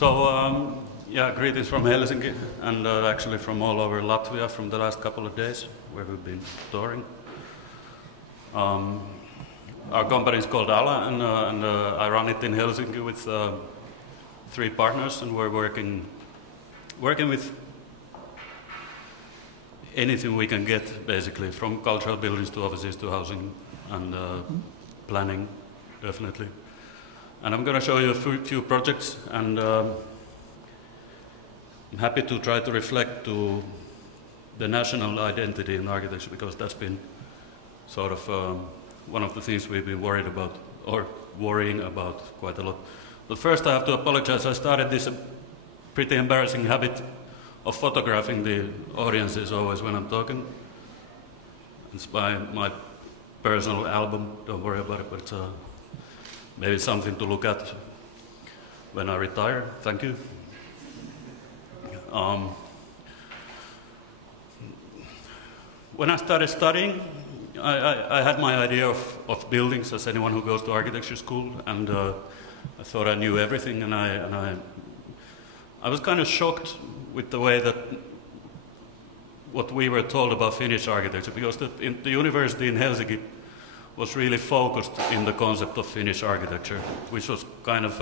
Yeah, greetings from Helsinki, and actually from all over Latvia from the last couple of days, where we've been touring. Our company is called ALA, and I run it in Helsinki with 3 partners, and we're working with anything we can get, basically, from cultural buildings to offices to housing and planning, definitely. And I'm going to show you a few projects, and I'm happy to try to reflect to the national identity in architecture, because that's been sort of one of the things we've been worried about, or worrying about quite a lot. But first I have to apologize. I started this pretty embarrassing habit of photographing the audiences always when I'm talking. It's my personal album, don't worry about it, but maybe something to look at when I retire. Thank you. When I started studying, I had my idea of buildings, as anyone who goes to architecture school, and I thought I knew everything, and I was kind of shocked with the way that what we were told about Finnish architecture, because the university in Helsinki was really focused in the concept of Finnish architecture, which was kind of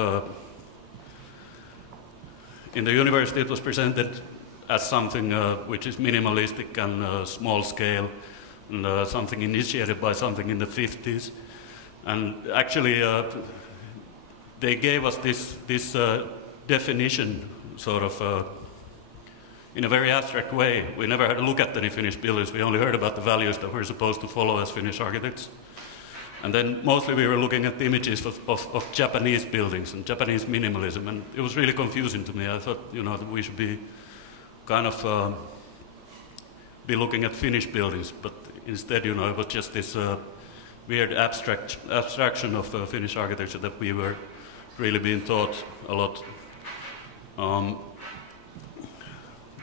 in the university it was presented as something which is minimalistic and small scale, and something initiated by something in the 50s. And actually they gave us this definition sort of in a very abstract way. We never had a look at any Finnish buildings. We only heard about the values that we're supposed to follow as Finnish architects. And then mostly we were looking at the images of Japanese buildings and Japanese minimalism, and it was really confusing to me. I thought, you know, that we should be kind of be looking at Finnish buildings, but instead, you know, it was just this weird abstraction of Finnish architecture that we were really being taught a lot.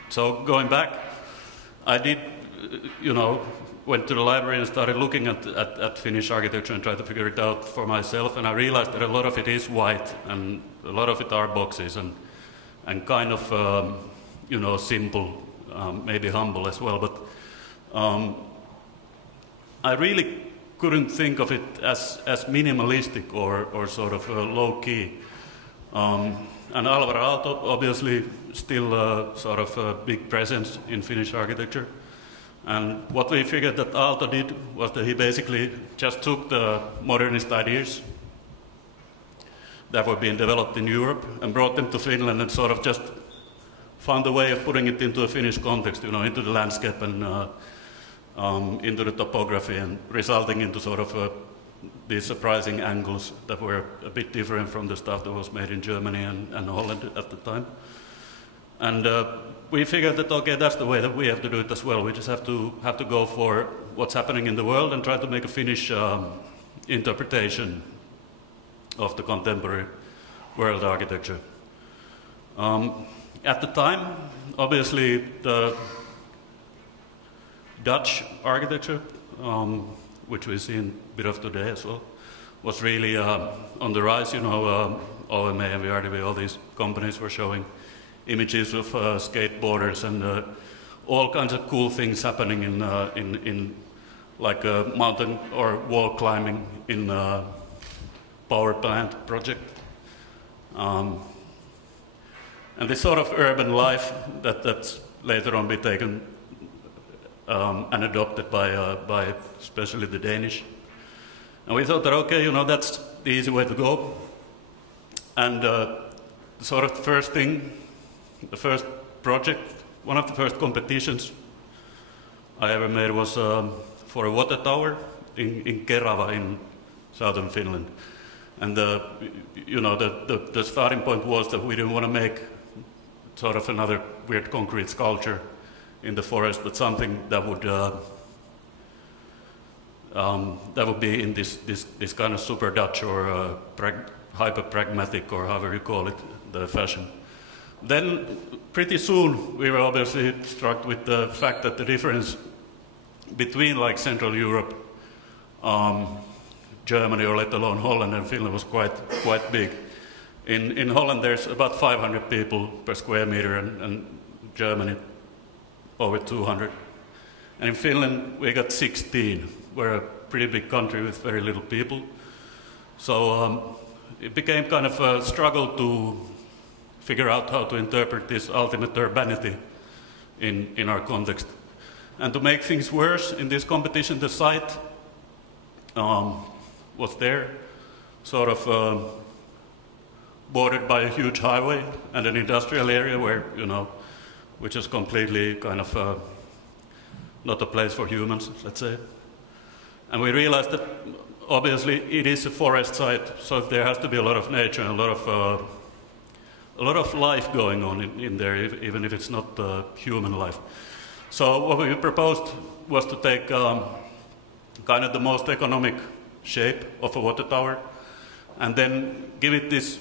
So going back, I did, you know, went to the library and started looking at Finnish architecture and tried to figure it out for myself, and I realized that a lot of it is white, and a lot of it are boxes, and kind of, you know, simple, maybe humble as well, but I really couldn't think of it as minimalistic or sort of low-key. And Alvar Aalto, obviously, still sort of a big presence in Finnish architecture. And what we figured that Aalto did was that he basically just took the modernist ideas that were being developed in Europe and brought them to Finland, and sort of just found a way of putting it into a Finnish context, you know, into the landscape and into the topography, and resulting into sort of these surprising angles that were a bit different from the stuff that was made in Germany and Holland at the time. And we figured that, okay, that's the way that we have to do it as well. We just have to go for what's happening in the world and try to make a Finnish interpretation of the contemporary world architecture. At the time, obviously, the Dutch architecture, which we see a bit of today as well, was really on the rise. You know, OMA and VRDB, all these companies were showing images of skateboarders and all kinds of cool things happening in like a mountain or wall climbing in a power plant project. And this sort of urban life that's later on been taken and adopted by especially the Danish. And we thought that, okay, you know, that's the easy way to go. And sort of the first thing, the first project, one of the first competitions I ever made was for a water tower in Kerava in southern Finland. And you know, the starting point was that we didn't want to make sort of another weird concrete sculpture in the forest, but something that would be in this kind of super Dutch or hyper pragmatic, or however you call it, the fashion. Then pretty soon we were obviously struck with the fact that the difference between like Central Europe, Germany, or let alone Holland and Finland, was quite big. In Holland there's about 500 people per square meter, and Germany over 200. And in Finland we got 16. We're a pretty big country with very little people. So it became kind of a struggle to figure out how to interpret this ultimate urbanity in our context. And to make things worse, in this competition the site was there, sort of bordered by a huge highway and an industrial area where, you know, which is completely kind of not a place for humans, let's say. And we realized that obviously it is a forest site, so there has to be a lot of nature and a lot of life going on in there, even if it's not human life. So what we proposed was to take kind of the most economic shape of a water tower, and then give it this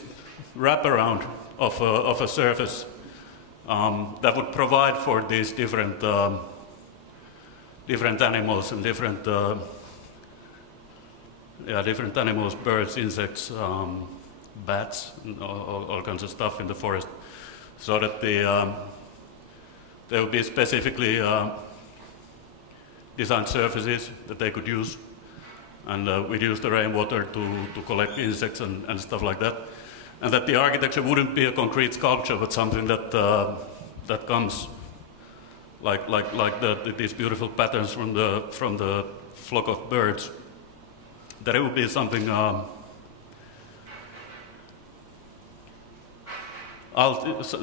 wraparound of a surface that would provide for these different animals and different animals, birds, insects, bats, and all kinds of stuff in the forest, so that there would be specifically designed surfaces that they could use, and we'd use the rainwater to collect insects and stuff like that, and that the architecture wouldn't be a concrete sculpture, but something that comes like these beautiful patterns from the flock of birds. That it would be something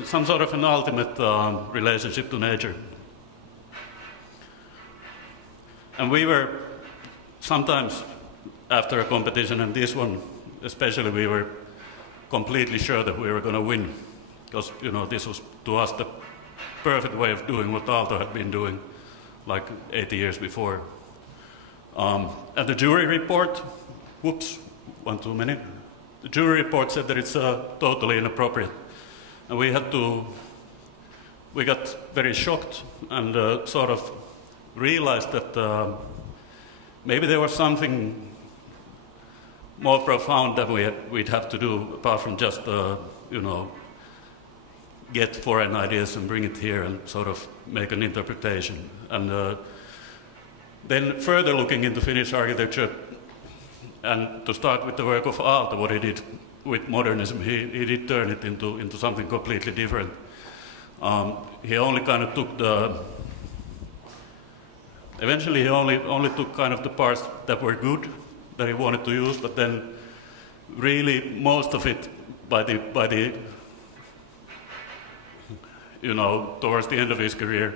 some sort of an ultimate relationship to nature. And we were sometimes after a competition, and this one especially, we were completely sure that we were going to win, because, you know, this was to us the perfect way of doing what Aalto had been doing like 80 years before. And the jury report, whoops, one too many. The jury report said that it's totally inappropriate. And we got very shocked and sort of realized that maybe there was something more profound that we'd have to do, apart from just, you know, get foreign ideas and bring it here and sort of make an interpretation. And then further looking into Finnish architecture, and to start with the work of Aalto, what he did with modernism, he did turn it into something completely different. He only kind of took eventually he only took kind of the parts that were good, that he wanted to use, but then really most of it by the you know, towards the end of his career,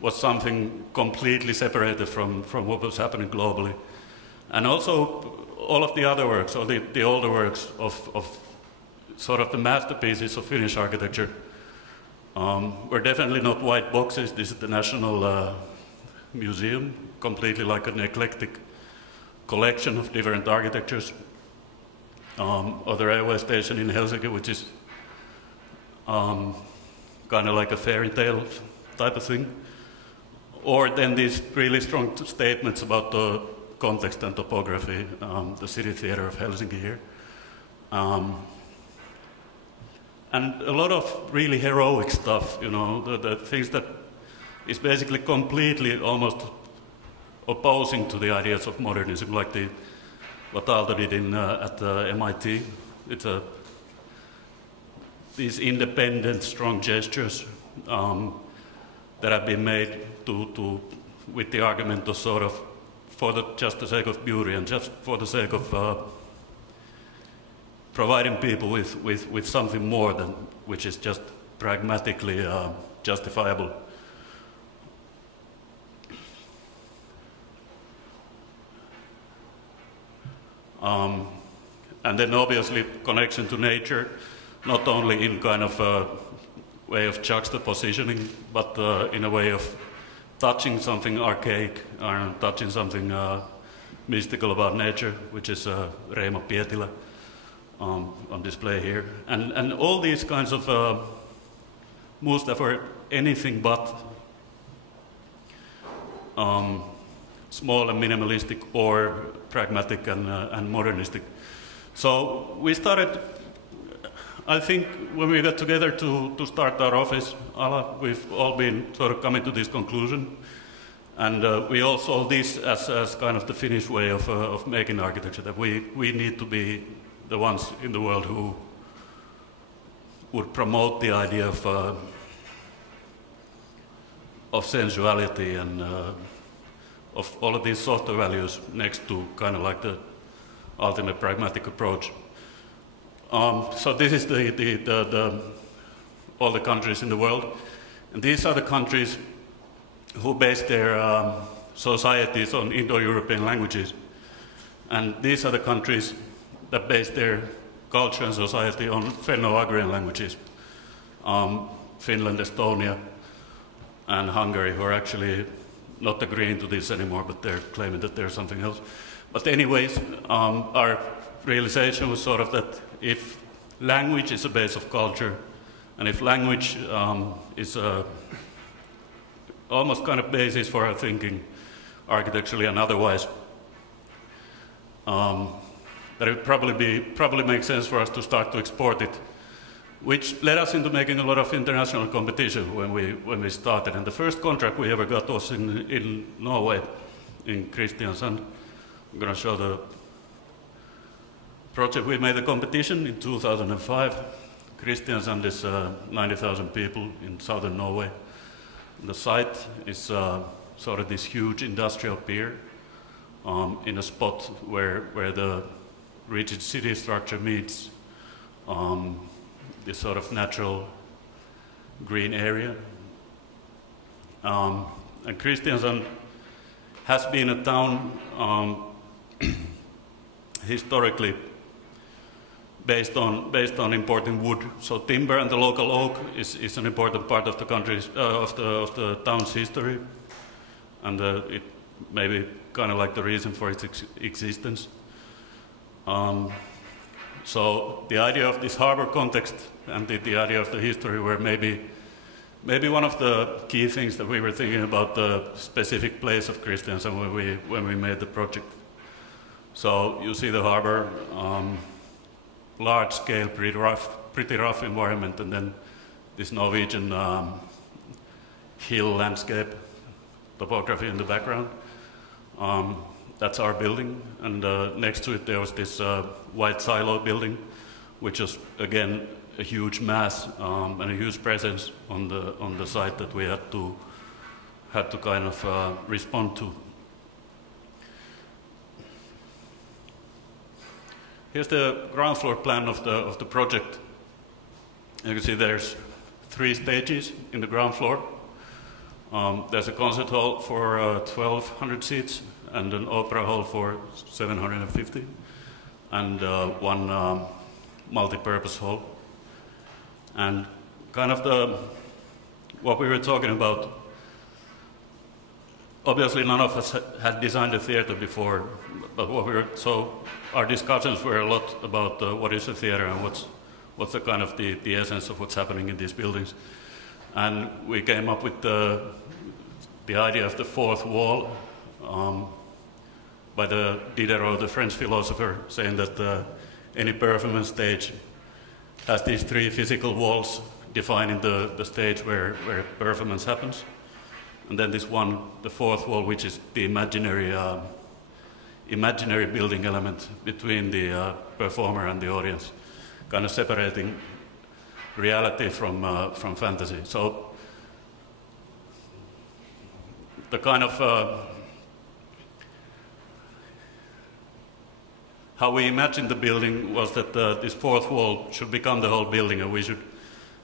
was something completely separated from what was happening globally. And also all of the other works, or the older works of sort of the masterpieces of Finnish architecture, were definitely not white boxes. This is the National Museum, completely like an eclectic collection of different architectures. Or the railway station in Helsinki, which is kind of like a fairy tale type of thing. Or then these really strong statements about the context and topography, the City Theatre of Helsinki here. And a lot of really heroic stuff, you know, the things that is basically completely almost opposing to the ideas of modernism, like what Aalto did at MIT. It's these independent, strong gestures that have been made with the argument of sort of just the sake of beauty and just for the sake of providing people with something more than which is just pragmatically justifiable. And then obviously connection to nature, not only in kind of a way of juxtapositioning, but in a way of touching something archaic, or touching something mystical about nature, which is Reima Pietilä on display here. And all these kinds of moves that were anything but small and minimalistic or pragmatic and modernistic. So we started I think when we got together to start our office, we've all been sort of coming to this conclusion. And we all saw this as kind of the Finnish way of making architecture, that we need to be the ones in the world who would promote the idea of sensuality and of all of these softer values next to kind of like the ultimate pragmatic approach. So this is all the countries in the world, and these are the countries who base their societies on Indo-European languages, and these are the countries that base their culture and society on Finno-Ugrian languages. Finland, Estonia, and Hungary, who are actually not agreeing to this anymore, but they're claiming that there's something else. But anyways, our realization was sort of that if language is a base of culture, and if language is a almost kind of basis for our thinking, architecturally and otherwise, that it would probably make sense for us to start to export it, which led us into making a lot of international competition when we started. And the first contract we ever got was in Norway, in Kristiansand. I'm going to show the project. We made a competition in 2005. Kristiansand is 90,000 people in southern Norway. And the site is sort of this huge industrial pier in a spot where the rigid city structure meets this sort of natural green area. And Kristiansand has been a town historically based on importing wood. So timber and the local oak is an important part of the country's of the town's history, and it may be kind of like the reason for its existence. So the idea of this harbor context and the idea of the history were maybe one of the key things that we were thinking about the specific place of Kristiansand when we made the project. So you see the harbor, large scale, pretty rough environment, and then this Norwegian hill landscape topography in the background. That's our building, and next to it there was this white silo building, which is again a huge mass and a huge presence on the site that we had to kind of respond to. Here's the ground floor plan of the project. You can see there's 3 stages in the ground floor. There's a concert hall for 1,200 seats and an opera hall for 750, and one multi-purpose hall. And kind of what we were talking about, obviously none of us had designed a theater before, but our discussions were a lot about what is a theater and what's the kind of the essence of what's happening in these buildings. And we came up with the idea of the 4th wall by the Diderot, the French philosopher, saying that any performance stage has these 3 physical walls defining the stage where performance happens. And then this one, the 4th wall, which is the imaginary building element between the performer and the audience, kind of separating reality from fantasy. So the kind of how we imagined the building was that this 4th wall should become the whole building, and we should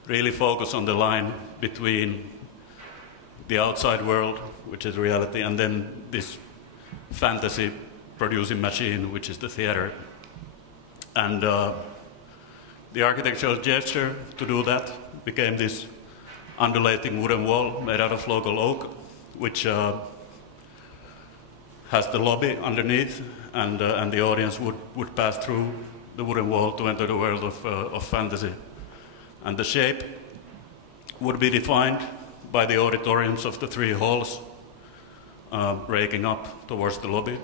really focus on the line between the outside world, which is reality, and then this fantasy producing machine, which is the theater. And the architectural gesture to do that became this undulating wooden wall made out of local oak, which has the lobby underneath, and the audience would pass through the wooden wall to enter the world of fantasy. And the shape would be defined by the auditoriums of the 3 halls raking up towards the lobby.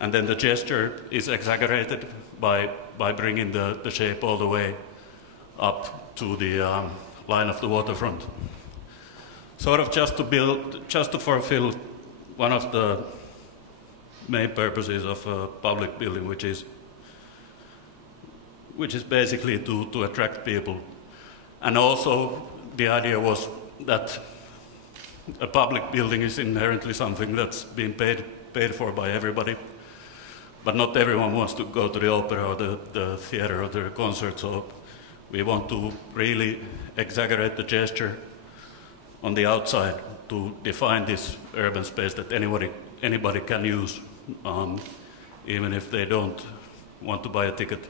And then the gesture is exaggerated by bringing the shape all the way up to the line of the waterfront. Sort of just to fulfill one of the main purposes of a public building, which is basically to attract people. And also the idea was that a public building is inherently something that's being paid for by everybody, but not everyone wants to go to the opera or the theater or the concert, so we want to really exaggerate the gesture on the outside to define this urban space that anybody can use, even if they don't want to buy a ticket.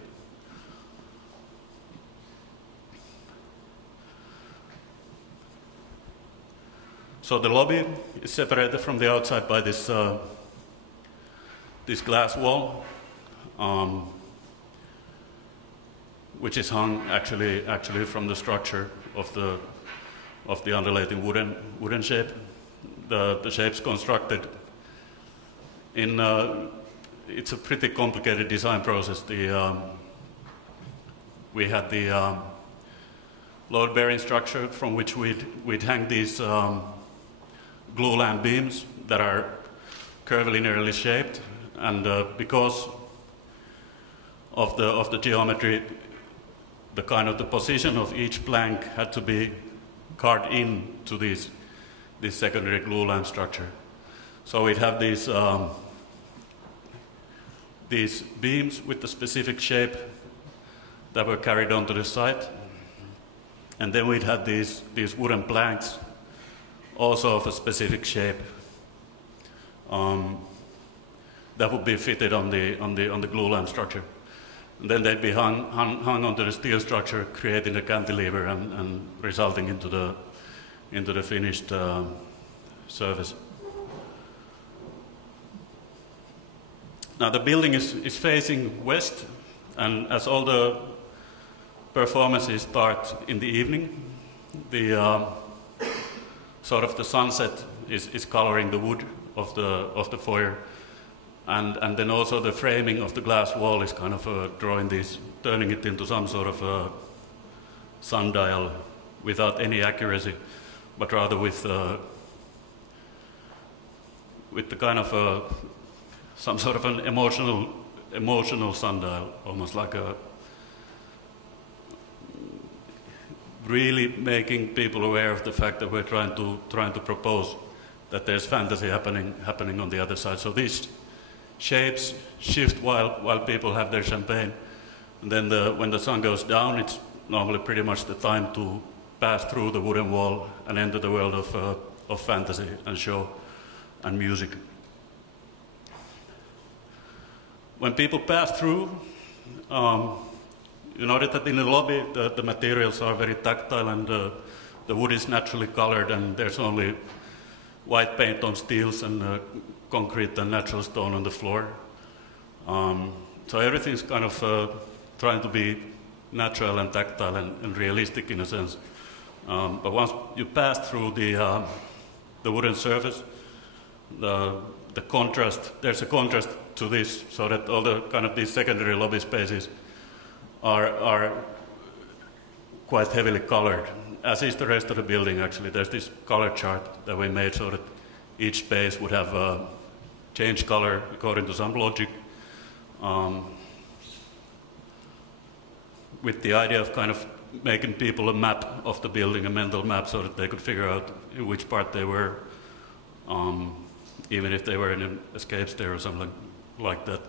So the lobby is separated from the outside by this this glass wall, which is hung actually from the structure of the undulating wooden shape. The shape's constructed in it's a pretty complicated design process. We had the load-bearing structure from which we'd hang these glulam beams that are curvilinearly shaped, and because of the geometry, the position of each plank had to be carved into this secondary glulam structure. So we'd have these beams with the specific shape that were carried onto the site, and then we'd have these wooden planks also of a specific shape that would be fitted on the glulam structure. And then they'd be hung onto the steel structure, creating a cantilever and resulting into the finished surface. Now the building is facing west, and as all the performances start in the evening, the sort of the sunset is coloring the wood of the foyer, and then also the framing of the glass wall is kind of turning it into some sort of a sundial without any accuracy, but rather with the kind of some sort of an emotional sundial, almost like a really making people aware of the fact that we're trying to propose that there's fantasy happening on the other side. So these shapes shift while people have their champagne, and then when the sun goes down, it's normally pretty much the time to pass through the wooden wall and enter the world of fantasy and show and music. When people pass through, you notice that in the lobby the materials are very tactile, and the wood is naturally colored, and there's only white paint on steels and concrete and natural stone on the floor. So everything's kind of trying to be natural and tactile and realistic in a sense. But once you pass through the wooden surface, the contrast, there's a contrast to this, so that all the kind of these secondary lobby spaces are quite heavily colored, as is the rest of the building actually. There's this color chart that we made so that each space would have changed color according to some logic, with the idea of kind of making people a map of the building, a mental map, so that they could figure out in which part they were, even if they were in an escape stair or something like that.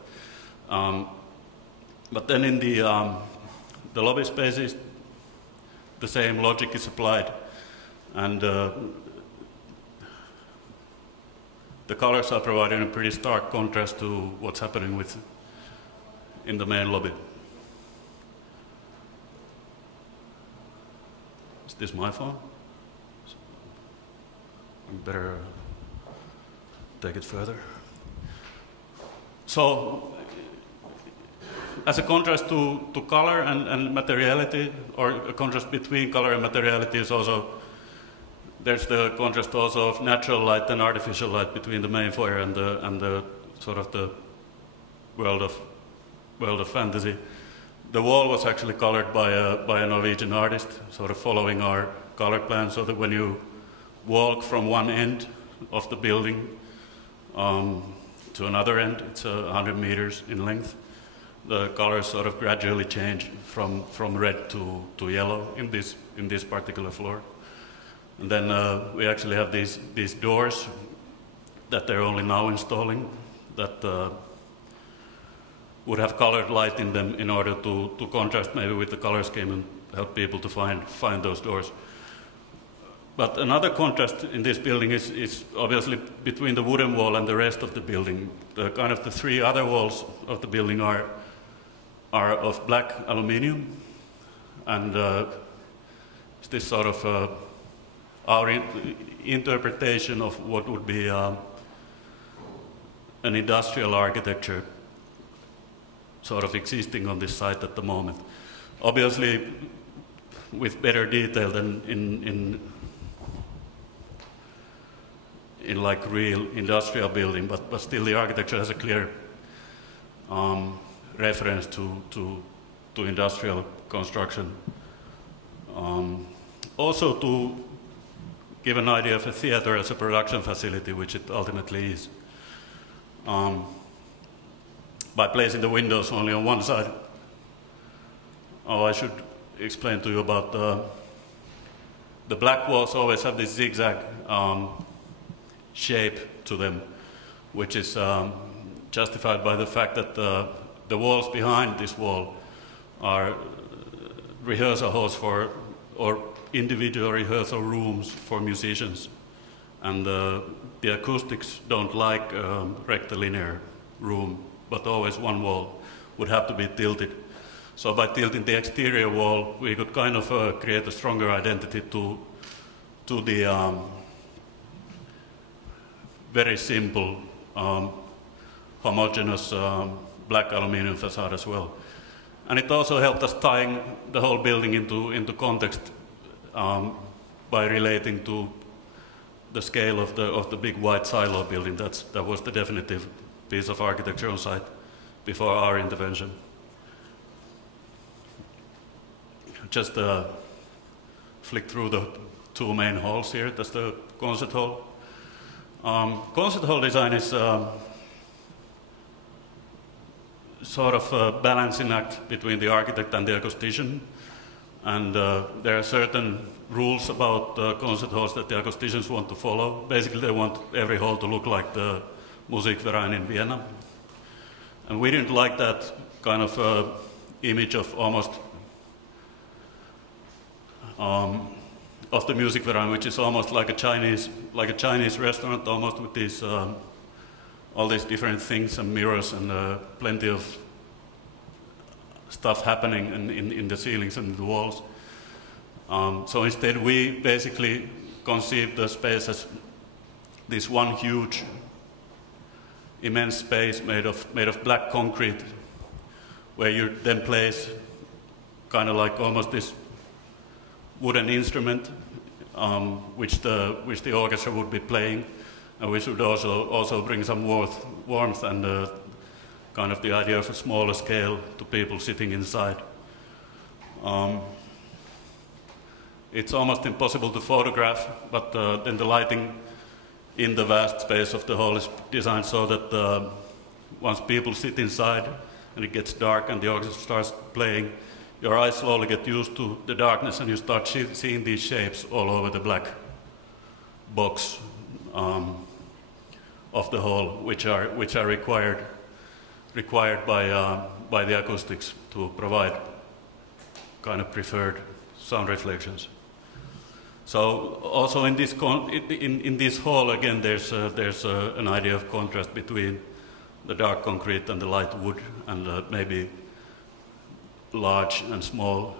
But then in the lobby spaces, the same logic is applied, and the colors are providing a pretty stark contrast to what's happening in the main lobby. Is this my phone? I better take it further. So, as a contrast to color and materiality, or a contrast between color and materiality, is also, there's the contrast also of natural light and artificial light between the main foyer and the sort of the world of fantasy. The wall was actually colored by a Norwegian artist, sort of following our color plan, so that when you walk from one end of the building to another end, it's 100 meters in length, the colors sort of gradually change from red to yellow in this particular floor. And then we actually have these doors that they're only now installing that would have colored light in them in order to contrast maybe with the color scheme and help people to find those doors. But another contrast in this building is obviously between the wooden wall and the rest of the building. The three other walls of the building are of black aluminium, and it's this sort of our interpretation of what would be an industrial architecture sort of existing on this site at the moment. Obviously, with better detail than in like real industrial building, but still the architecture has a clear reference to industrial construction. Also to give an idea of a theater as a production facility, which it ultimately is. By placing the windows only on one side. Oh, I should explain to you about the black walls always have this zigzag shape to them, which is justified by the fact that the walls behind this wall are rehearsal halls or individual rehearsal rooms for musicians. And the acoustics don't like rectilinear room, but always one wall would have to be tilted. So by tilting the exterior wall, we could kind of create a stronger identity to the very simple, homogeneous black aluminium facade as well. And it also helped us tying the whole building into context by relating to the scale of the big white silo building. That was the definitive piece of architecture on site before our intervention. Just flick through the two main halls here. That's the concert hall. Concert hall design is sort of a balancing act between the architect and the acoustician. And there are certain rules about concert halls that the acousticians want to follow. Basically, they want every hall to look like the Musikverein in Vienna. And we didn't like that kind of image of almost of the Musikverein, which is almost like a Chinese restaurant, almost with these all these different things and mirrors and plenty of stuff happening in the ceilings and the walls. So instead, we basically conceived the space as this one huge, immense space made of black concrete, where you then place kind of like almost this wooden instrument, which the orchestra would be playing, and which would also bring some warmth and kind of the idea of a smaller scale to people sitting inside. It's almost impossible to photograph, but then the lighting in the vast space of the hall is designed so that once people sit inside and it gets dark and the orchestra starts playing, your eyes slowly get used to the darkness and you start seeing these shapes all over the black box of the hall, which are required by the acoustics to provide kind of preferred sound reflections. So also in this hall again, there's an idea of contrast between the dark concrete and the light wood, and maybe large and small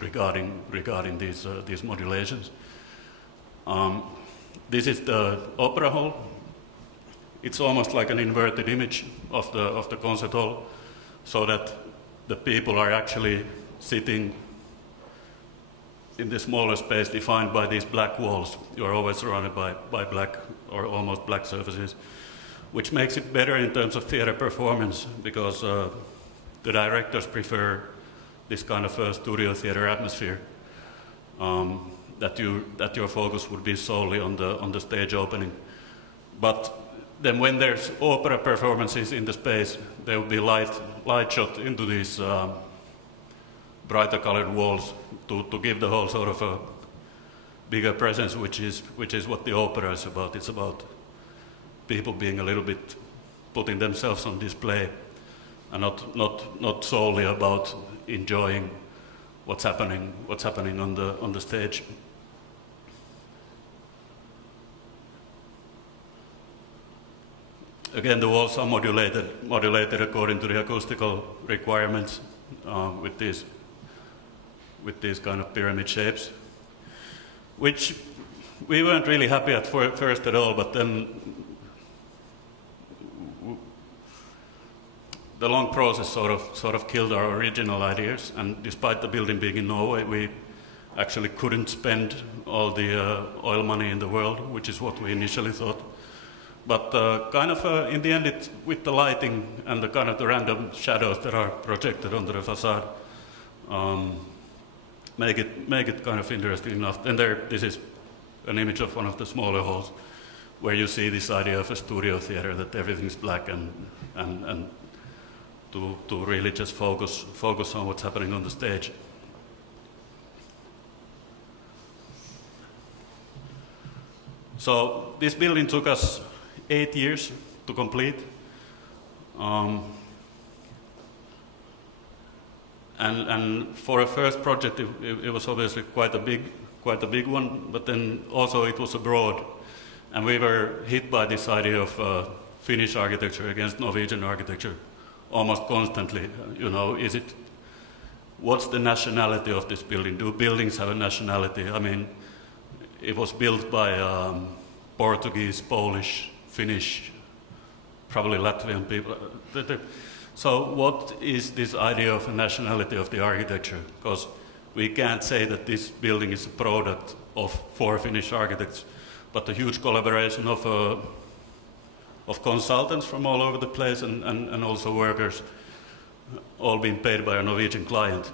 regarding these modulations. This is the opera hall. It's almost like an inverted image of the concert hall, so that the people are actually sitting in the smaller space defined by these black walls. You're always surrounded by black or almost black surfaces, which makes it better in terms of theater performance, because the directors prefer this kind of a studio theater atmosphere, that your focus would be solely on the stage opening. But then when there's opera performances in the space, there will be light shot into these brighter colored walls to give the whole sort of a bigger presence, which is what the opera is about. It's about people being a little bit putting themselves on display, and not solely about enjoying what's happening on the stage. Again, the walls are modulated according to the acoustical requirements, with these kind of pyramid shapes, which we weren't really happy at first at all, but then the long process sort of killed our original ideas, and despite the building being in Norway, we actually couldn't spend all the oil money in the world, which is what we initially thought. But kind of in the end, with the lighting and the kind of the random shadows that are projected onto the facade, make it kind of interesting enough. And this is an image of one of the smaller halls, where you see this idea of a studio theater, that everything's black and to really just focus on what's happening on the stage. So this building took us 8 years to complete, and for a first project, it was obviously quite a big one. But then also it was abroad, and we were hit by this idea of Finnish architecture against Norwegian architecture almost constantly. You know, what's the nationality of this building? Do buildings have a nationality? I mean, it was built by Portuguese, Polish, Finnish, probably Latvian people. So what is this idea of a nationality of the architecture? Because we can't say that this building is a product of 4 Finnish architects, but a huge collaboration of consultants from all over the place, and also workers, all being paid by a Norwegian client.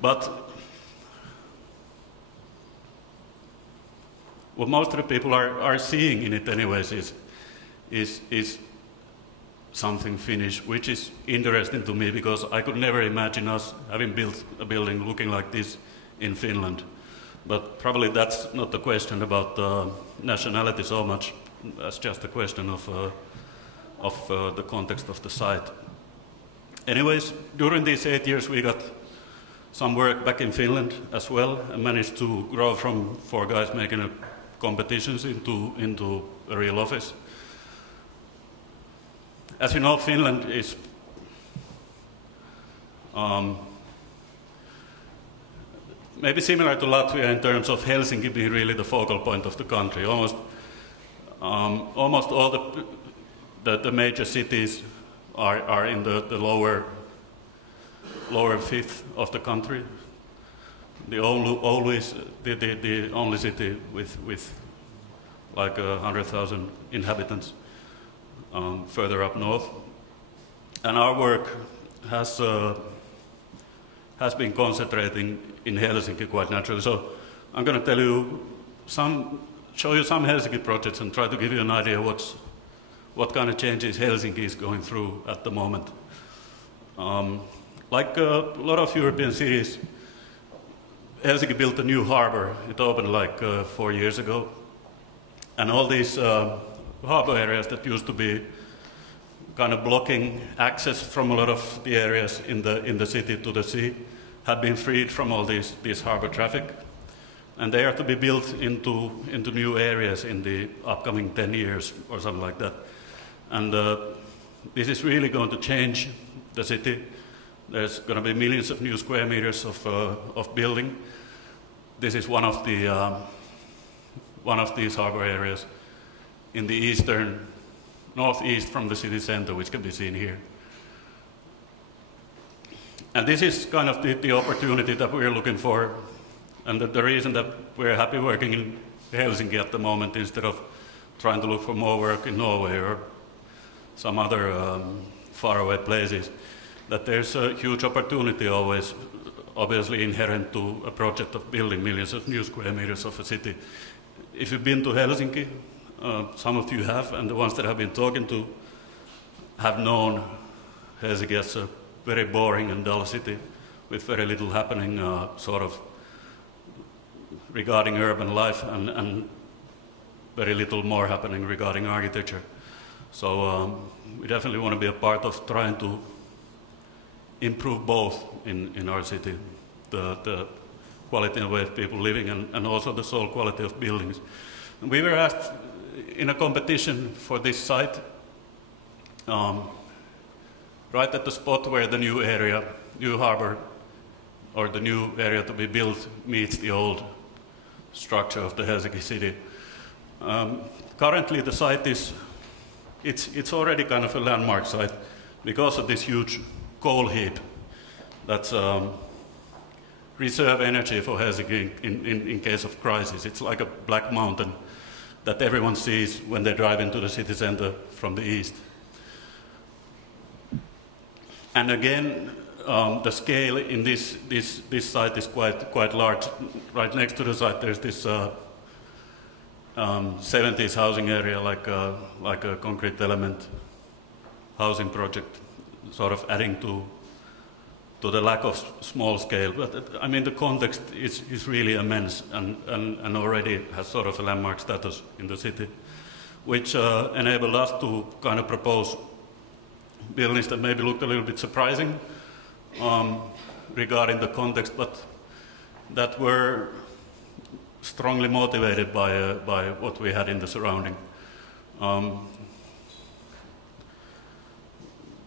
But what most of the people are seeing in it anyways is something Finnish, which is interesting to me, because I could never imagine us having built a building looking like this in Finland. But probably that's not the question about nationality so much. That's just a question of the context of the site. Anyways, during these 8 years, we got some work back in Finland as well, and managed to grow from 4 guys making competitions into a real office. As you know, Finland is maybe similar to Latvia in terms of Helsinki being really the focal point of the country. Almost all the major cities are in the lower fifth of the country. The only city with like 100,000 inhabitants further up north, and our work has been concentrating in Helsinki quite naturally. So I'm going to show you some Helsinki projects and try to give you an idea what kind of changes Helsinki is going through at the moment. Like a lot of European cities, Helsinki built a new harbor. It opened like 4 years ago, and all these harbor areas that used to be kind of blocking access from a lot of the areas in the city to the sea have been freed from all this harbor traffic, and they are to be built into new areas in the upcoming 10 years or something like that. And this is really going to change the city. There's going to be millions of new square meters of building. This is one of these harbor areas in the northeast from the city center, which can be seen here. And this is kind of the opportunity that we're looking for, and the reason that we're happy working in Helsinki at the moment instead of trying to look for more work in Norway or some other faraway places, that there's a huge opportunity always, obviously inherent to a project of building millions of new square meters of a city. If you've been to Helsinki, some of you have, and the ones that I've been talking to have known Helsinki as a very boring and dull city with very little happening sort of regarding urban life and very little more happening regarding architecture. So we definitely want to be a part of trying to improve both in our city, the quality and way of people living and also the soul quality of buildings. And we were asked in a competition for this site, right at the spot where the new area, new harbor, or the new area to be built meets the old structure of the Helsinki city. Currently the site is, it's already kind of a landmark site because of this huge coal heap that's reserve energy for Helsinki in case of crisis. It's like a black mountain that everyone sees when they drive into the city center from the east. And again, the scale in this site is quite large. Right next to the site, there's this 70s housing area, like a concrete element housing project, sort of adding to the lack of small scale. But I mean, the context is really immense and already has sort of a landmark status in the city, which enabled us to kind of propose buildings that maybe looked a little bit surprising regarding the context, but that were strongly motivated by what we had in the surrounding.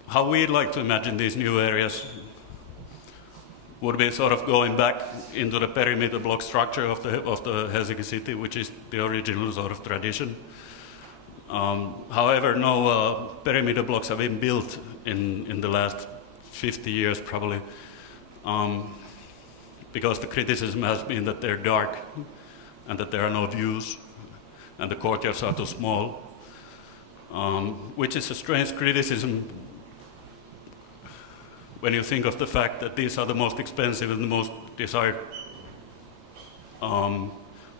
How we'd like to imagine these new areas would be sort of going back into the perimeter block structure of the Helsinki city, which is the original sort of tradition. However, no perimeter blocks have been built in the last 50 years probably, because the criticism has been that they're dark and that there are no views and the courtyards are too small, which is a strange criticism when you think of the fact that these are the most expensive and the most desired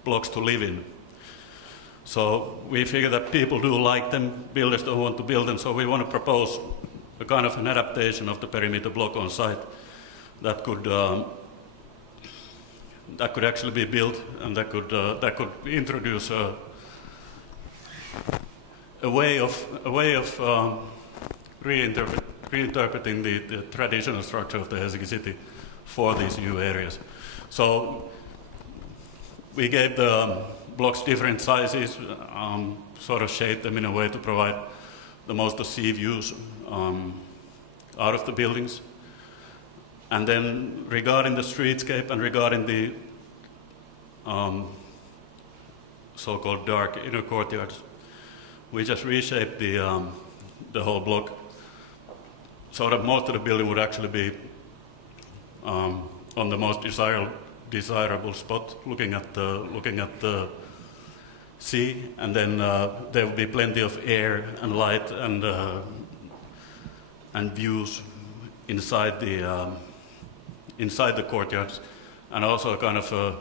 blocks to live in. So we figure that people do like them, builders don't want to build them, so we want to propose a kind of an adaptation of the perimeter block on site that could actually be built and that could introduce a way of reinterpreting the traditional structure of the Helsinki city for these new areas. So we gave the blocks different sizes, sort of shaped them in a way to provide the most sea views out of the buildings. And then regarding the streetscape and regarding the so-called dark inner courtyards, we just reshaped the whole block so that most of the building would actually be on the most desirable spot, looking at the sea, and then there will be plenty of air and light and views inside the courtyards, and also a kind of a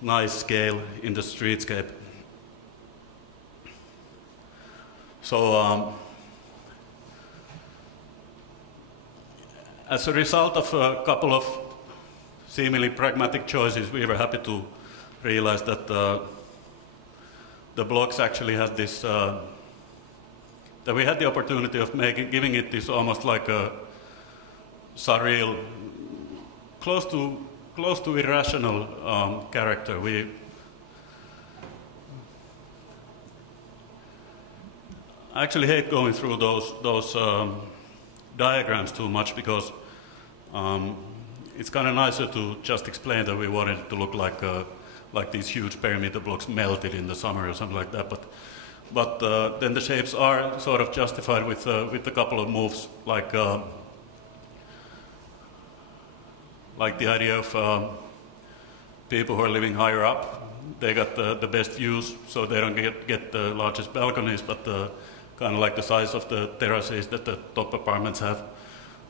nice scale in the streetscape. So as a result of a couple of seemingly pragmatic choices, we were happy to realize that the blocks actually had this, that we had the opportunity of giving it this almost like a surreal, close to irrational character. I actually hate going through those diagrams too much because it's kind of nicer to just explain that we wanted it to look like these huge perimeter blocks melted in the summer or something like that. But then the shapes are sort of justified with a couple of moves, like the idea of people who are living higher up. They got the best views, so they don't get the largest balconies, but kind of like the size of the terraces that the top apartments have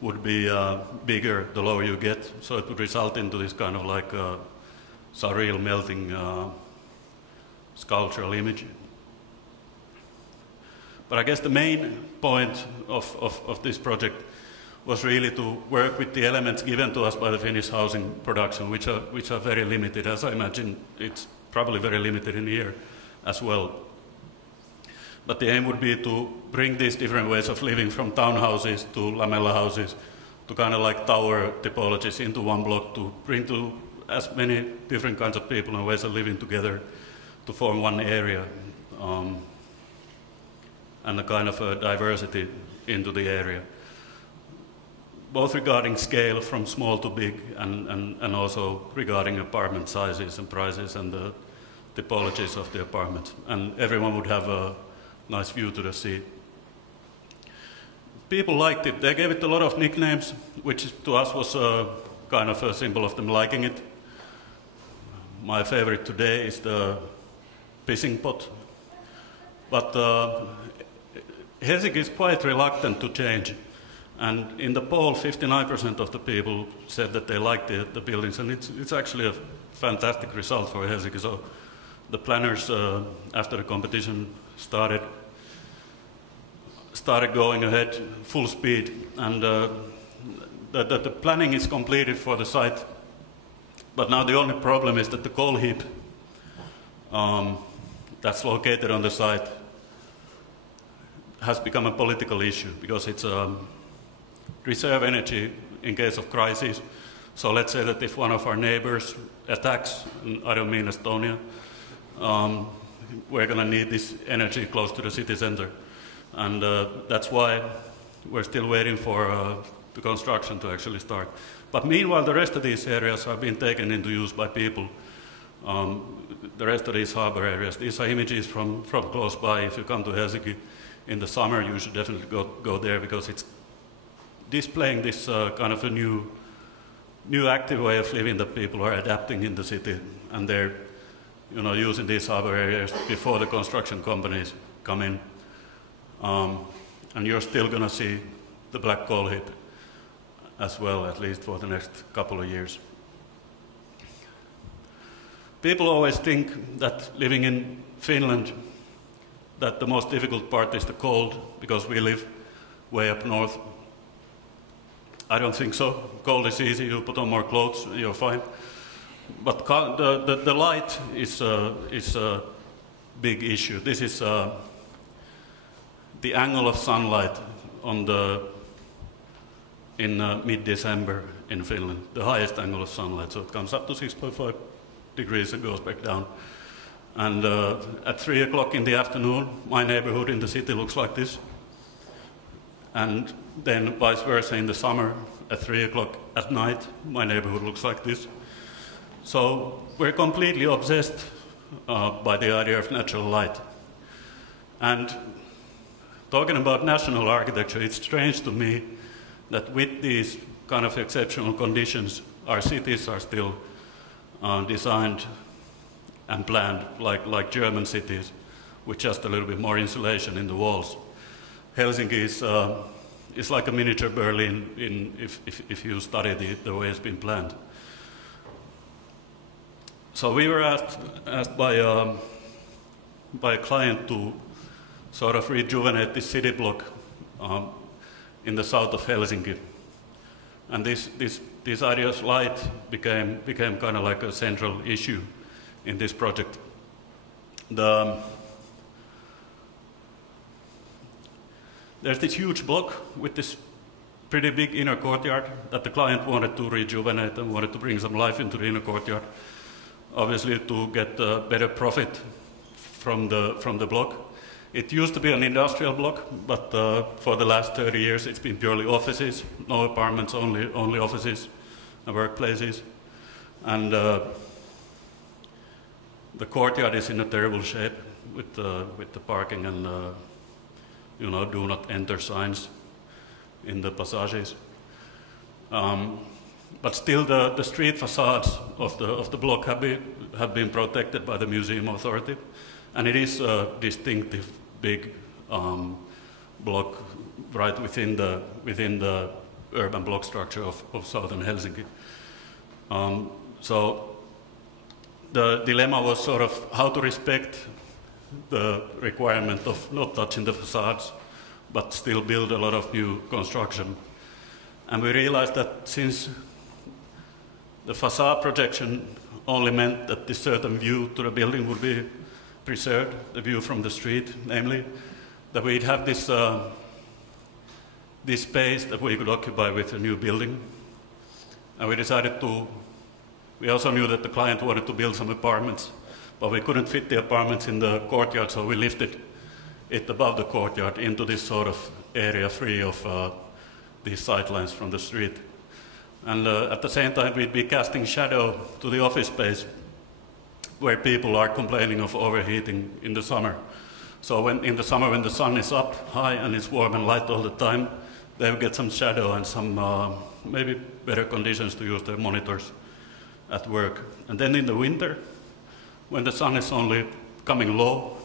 would be bigger the lower you get. So it would result into this kind of like surreal melting sculptural image. But I guess the main point of this project was really to work with the elements given to us by the Finnish housing production, which are very limited. As I imagine, it's probably very limited in here as well. But the aim would be to bring these different ways of living from townhouses to lamella houses to kind of like tower typologies into one block, to bring to as many different kinds of people and ways of living together to form one area, and a kind of a diversity into the area, both regarding scale from small to big, and also regarding apartment sizes and prices and the typologies of the apartments. And everyone would have a nice view to the sea. People liked it. They gave it a lot of nicknames, which to us was kind of a symbol of them liking it. My favorite today is the pissing pot. But Helsinki is quite reluctant to change. And in the poll, 59% of the people said that they liked the buildings, and it's actually a fantastic result for Helsinki. So the planners, after the competition started going ahead full speed, and the planning is completed for the site. But now the only problem is that the coal heap that's located on the site has become a political issue, because it's reserve energy in case of crisis. So let's say that if one of our neighbors attacks, and I don't mean Estonia, we're going to need this energy close to the city center. And that's why we're still waiting for the construction to actually start. But meanwhile, the rest of these areas are being taken into use by people. The rest of these harbor areas. These are images from close by. If you come to Helsinki in the summer, you should definitely go there, because it's displaying this kind of a new active way of living that people are adapting in the city, and they're using these harbor areas before the construction companies come in. And you're still going to see the black coal heap as well, at least for the next couple of years. People always think that living in Finland, that the most difficult part is the cold, because we live way up north. I don't think so. Cold is easy, you put on more clothes, you're fine. But the light is a big issue. This is the angle of sunlight in mid-December in Finland, the highest angle of sunlight. So it comes up to 6.5 degrees and goes back down. And at 3 o'clock in the afternoon, my neighborhood in the city looks like this. And then vice versa in the summer, at 3 o'clock at night, my neighborhood looks like this. So we're completely obsessed by the idea of natural light. And talking about national architecture, it's strange to me that with these kind of exceptional conditions, our cities are still designed and planned like German cities, with just a little bit more insulation in the walls. Helsinki is like a miniature Berlin if you study the way it's been planned. So we were asked by a client to sort of rejuvenate this city block in the south of Helsinki. And this idea of light became kind of like a central issue in this project. There's this huge block with this pretty big inner courtyard that the client wanted to rejuvenate and wanted to bring some life into the inner courtyard, obviously to get better profit from the block. It used to be an industrial block, but for the last 30 years it's been purely offices, no apartments, only offices and workplaces. And the courtyard is in a terrible shape with the parking and do not enter signs in the passages. But still the street facades of the block have been protected by the museum authority. And it is a distinctive, big block right within the urban block structure of southern Helsinki. So the dilemma was sort of how to respect the requirement of not touching the facades, but still build a lot of new construction. And we realized that since the facade projection only meant that this certain view to the building would be preserved, the view from the street, namely, that we'd have this, this space that we could occupy with a new building. And we decided to, we also knew that the client wanted to build some apartments, but we couldn't fit the apartments in the courtyard, so we lifted it above the courtyard into this sort of area free of these sightlines from the street. And at the same time, we'd be casting shadow to the office space where people are complaining of overheating in the summer. So in the summer, when the sun is up high and it's warm and light all the time, they will get some shadow and some maybe better conditions to use their monitors at work. And then in the winter, when the sun is only coming low,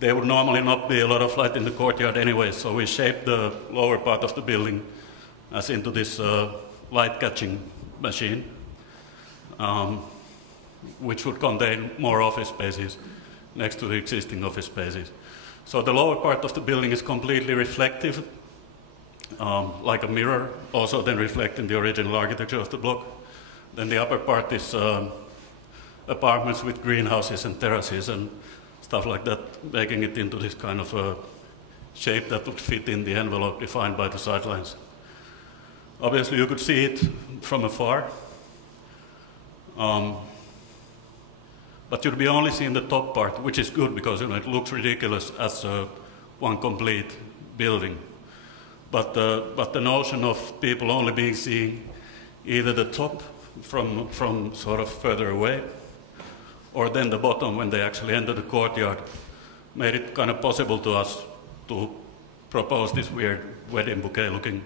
there would normally not be a lot of light in the courtyard anyway, so we shaped the lower part of the building as into this light-catching machine, which would contain more office spaces next to the existing office spaces. So the lower part of the building is completely reflective, like a mirror, also then reflecting the original architecture of the block. Then the upper part is apartments with greenhouses and terraces and stuff like that, making it into this kind of a shape that would fit in the envelope defined by the sightlines. Obviously, you could see it from afar, but you'd be only seeing the top part, which is good because it looks ridiculous as one complete building. But the notion of people only being seeing either the top from sort of further away, or then the bottom when they actually enter the courtyard, made it kind of possible to us to propose this weird wedding bouquet looking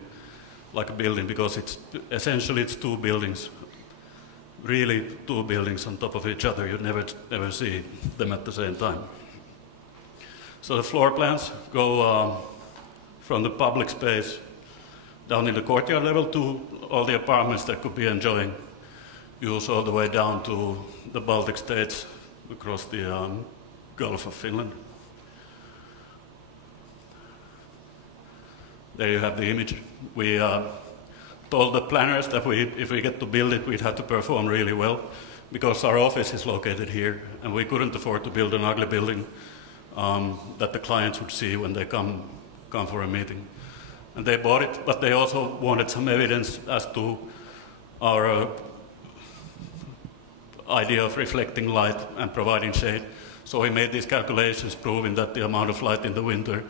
like a building, because it's essentially two buildings, really two buildings on top of each other. You'd never see them at the same time. So the floor plans go from the public space down in the courtyard level to all the apartments that could be enjoying use all the way down to the Baltic states across the Gulf of Finland. There you have the image. We told the planners that if we get to build it, we'd have to perform really well, because our office is located here, and we couldn't afford to build an ugly building that the clients would see when they come for a meeting. And they bought it, but they also wanted some evidence as to our idea of reflecting light and providing shade. So we made these calculations proving that the amount of light in the winter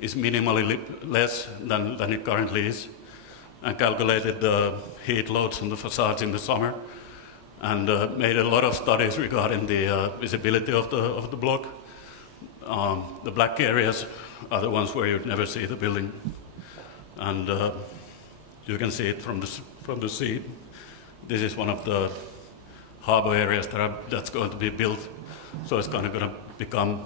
is minimally less than it currently is, and calculated the heat loads on the facades in the summer, and made a lot of studies regarding the visibility of the block. The black areas are the ones where you'd never see the building, and you can see it from the sea. This is one of the harbor areas that's going to be built, so it's kind of going to become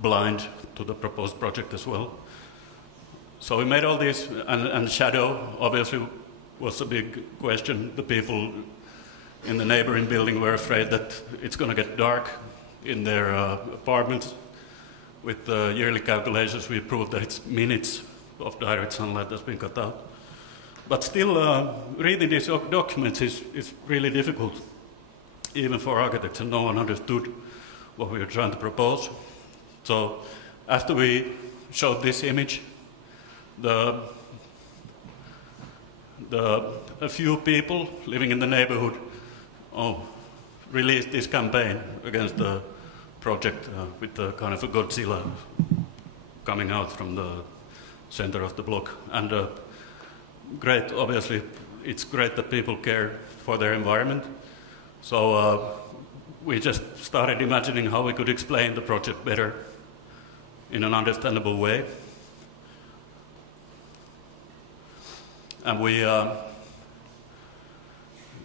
blind to the proposed project as well. So we made all this, and shadow obviously was a big question. The people in the neighboring building were afraid that it's going to get dark in their apartments. With yearly calculations, we proved that it's minutes of direct sunlight that's been cut out. But still, reading these documents is really difficult, even for architects, and no one understood what we were trying to propose. So after we showed this image, a few people living in the neighborhood released this campaign against the project with the kind of a Godzilla coming out from the center of the block. And great, obviously, it's great that people care for their environment. So we just started imagining how we could explain the project better in an understandable way. And we,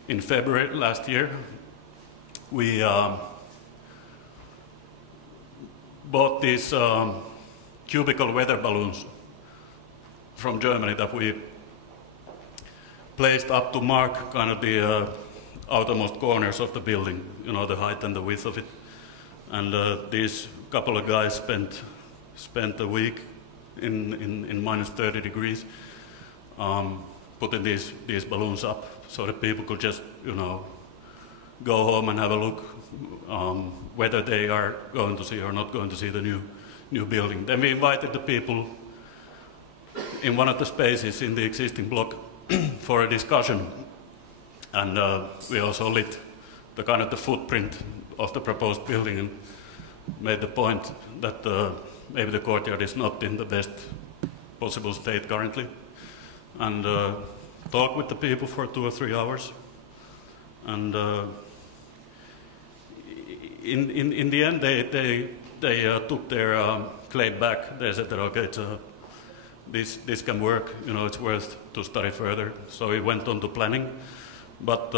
in February last year, we bought these cubical weather balloons from Germany that we placed up to mark kind of the outermost corners of the building, you know, the height and the width of it. And these couple of guys spent a week in minus 30 degrees putting these balloons up so that people could just, you know, go home and have a look whether they are going to see or not going to see the new building. Then we invited the people in one of the spaces in the existing block for a discussion, and we also lit the kind of the footprint of the proposed building and made the point that maybe the courtyard is not in the best possible state currently, and talked with the people for 2 or 3 hours, and in the end they took their claim back. They said that okay, this can work, you know, it's worth to study further. So we went on to planning, but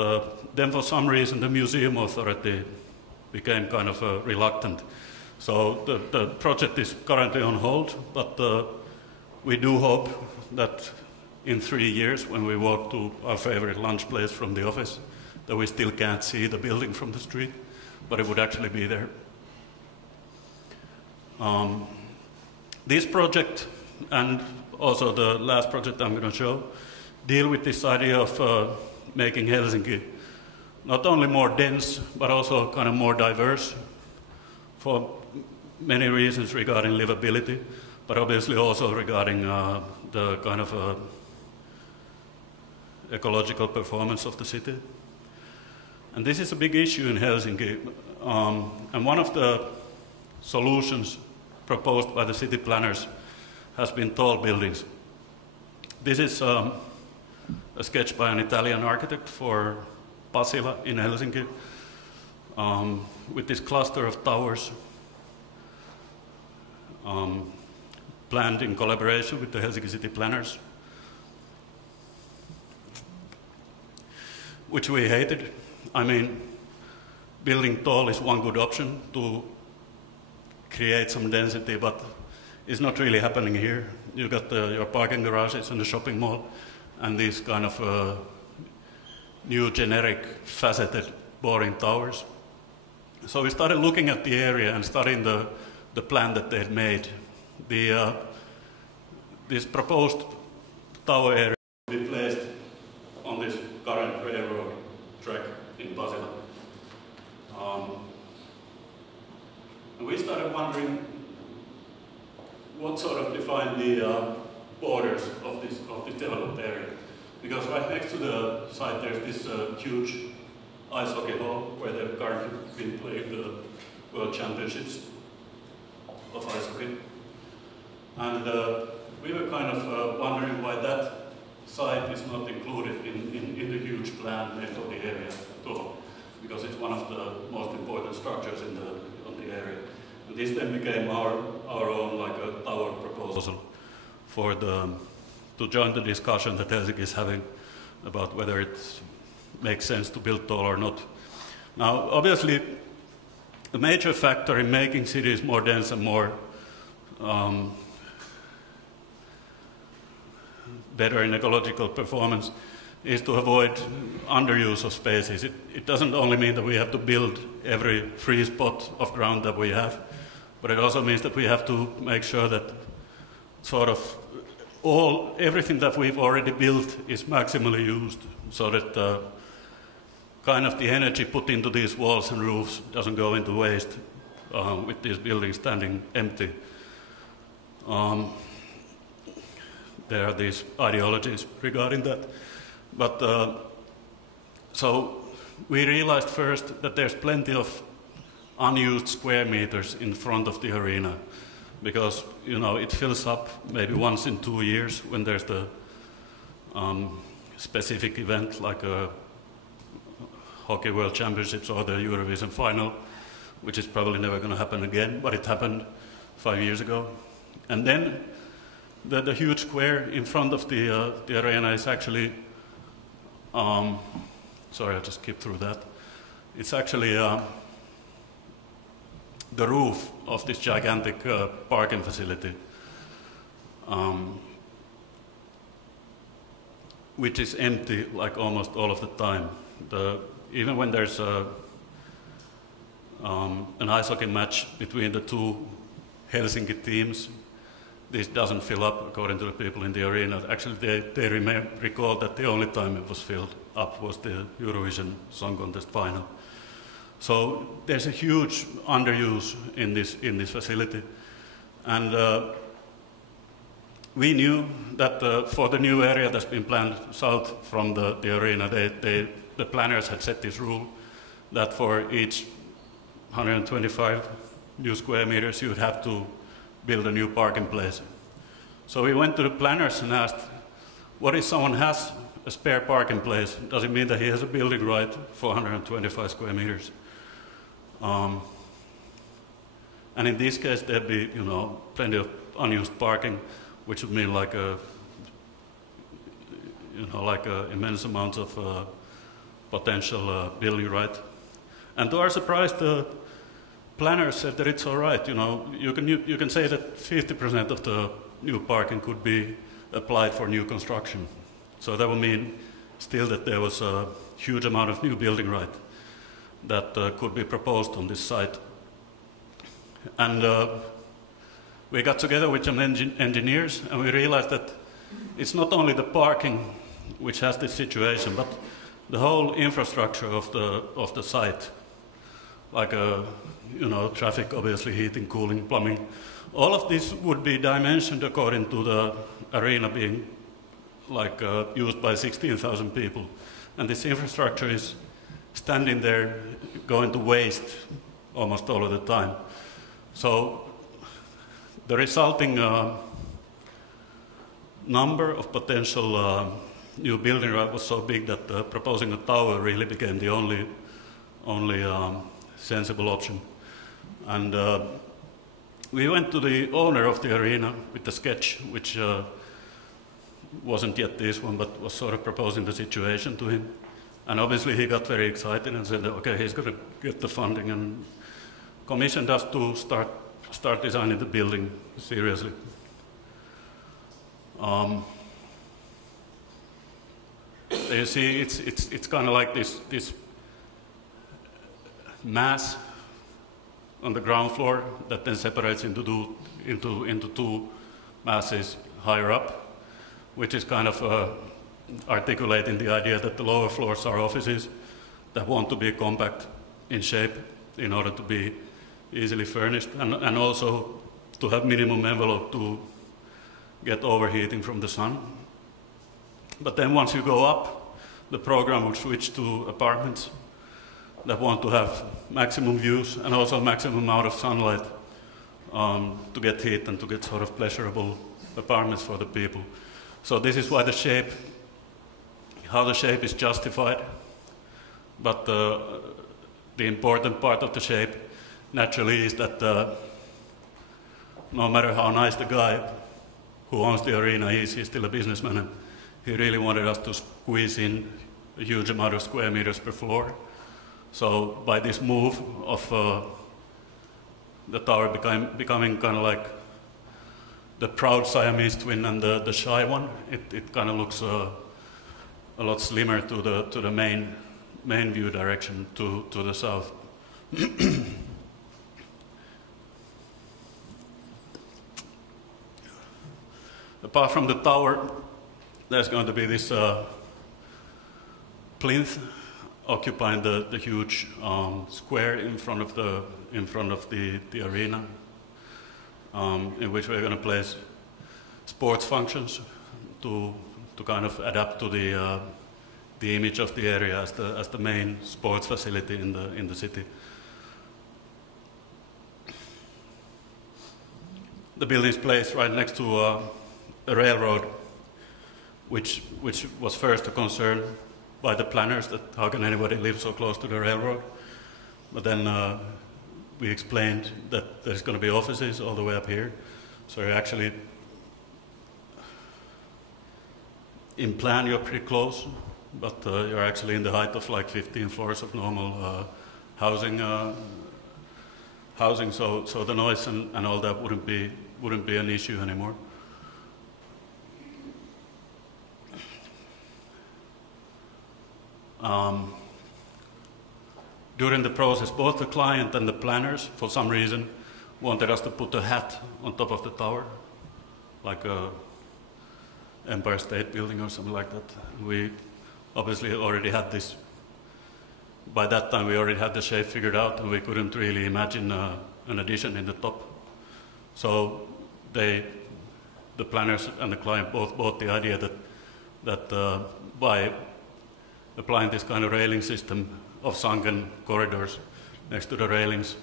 then for some reason the museum authority became kind of reluctant. So the project is currently on hold, but we do hope that in 3 years, when we walk to our favorite lunch place from the office, that we still can't see the building from the street, but it would actually be there. This project, and also the last project I'm going to show, deal with this idea of making Helsinki not only more dense, but also kind of more diverse for many reasons regarding livability, but obviously also regarding the kind of ecological performance of the city. And this is a big issue in Helsinki, and one of the solutions proposed by the city planners has been tall buildings. This is a sketch by an Italian architect for Pasila in Helsinki, with this cluster of towers planned in collaboration with the Helsinki city planners, which we hated. I mean, building tall is one good option to create some density, but it's not really happening here. You got your parking garages and the shopping mall, and these kind of new generic, faceted, boring towers. So we started looking at the area and studying the plan that they'd made. This proposed tower area will be placed on this current railroad track in Pasila. And we started wondering what sort of defined the borders of this developed area. Because right next to the site there's this huge ice hockey hall where they've currently been playing the World Championships of ice hockey. And we were kind of wondering why that site is not included in the huge plan made for the area at all, because it's one of the most important structures on the area. And this then became our own like a tower proposal for to join the discussion that Helsinki is having about whether it makes sense to build tall or not. Now, obviously, the major factor in making cities more dense and more better in ecological performance is to avoid underuse of spaces. It doesn't only mean that we have to build every free spot of ground that we have, but it also means that we have to make sure that sort of everything that we've already built is maximally used, so that kind of the energy put into these walls and roofs doesn't go into waste with these buildings standing empty. There are these ideologies regarding that. But so we realized first that there's plenty of unused square meters in front of the arena, because you know it fills up maybe once in 2 years when there's the specific event like a Hockey World Championships or the Eurovision final, which is probably never going to happen again, but it happened 5 years ago. And then the huge square in front of the arena is actually, sorry, I'll just skip through that. It's actually the roof of this gigantic parking facility, which is empty like almost all of the time. Even when there's an ice hockey match between the two Helsinki teams, this doesn't fill up according to the people in the arena. Actually, they recall that the only time it was filled up was the Eurovision Song Contest final. So there's a huge underuse in this facility. And we knew that for the new area that's been planned south from the arena, the planners had set this rule that for each 125 new square meters, you'd have to build a new parking place. So we went to the planners and asked, what if someone has a spare parking place? Does it mean that he has a building right for 125 square meters? And in this case, there'd be, plenty of unused parking, which would mean like a immense amount of potential building right. And to our surprise, the planners said that it's all right. You can say that 50% of the new parking could be applied for new construction. So that would mean still that there was a huge amount of new building right that could be proposed on this site. And we got together with some engineers, and we realized that it's not only the parking which has this situation, but the whole infrastructure of the site, like traffic, obviously, heating, cooling, plumbing. All of this would be dimensioned according to the arena being used by 16,000 people. And this infrastructure is standing there, going to waste almost all of the time. So the resulting number of potential new building right was so big that proposing a tower really became the only sensible option. And we went to the owner of the arena with the sketch, which wasn't yet this one, but was sort of proposing the situation to him. And obviously he got very excited and said, okay, he's going to get the funding and commissioned us to start designing the building seriously. You see, it's kind of like this mass on the ground floor that then separates into two masses higher up, which is kind of articulating the idea that the lower floors are offices that want to be compact in shape in order to be easily furnished and also to have minimum envelope to get overheating from the sun. But then once you go up, the program will switch to apartments that want to have maximum views and also maximum amount of sunlight to get heat and to get sort of pleasurable apartments for the people. So this is why how the shape is justified. But the important part of the shape naturally is that no matter how nice the guy who owns the arena is, he's still a businessman, and he really wanted us to squeeze in a huge amount of square meters per floor. So by this move of the tower becoming kind of like the proud Siamese twin and the shy one, it kind of looks a lot slimmer to the main view direction to the south. Apart from the tower, there's going to be this plinth occupying the huge square in front of the arena, in which we're going to place sports functions to kind of adapt to the image of the area as the main sports facility in the city. The building is placed right next to a railroad, which was first a concern by the planners, that how can anybody live so close to the railroad? But then we explained that there's going to be offices all the way up here. So you're actually, in plan, you're pretty close, but you're actually in the height of like 15 floors of normal housing housing, so the noise and all that wouldn't be an issue anymore. During the process, both the client and the planners, for some reason, wanted us to put a hat on top of the tower, like a Empire State Building or something like that. We obviously already had this. By that time, we already had the shape figured out, and we couldn't really imagine an addition in the top. So the planners and the client both bought the idea that by applying this kind of railing system of sunken corridors next to the railings,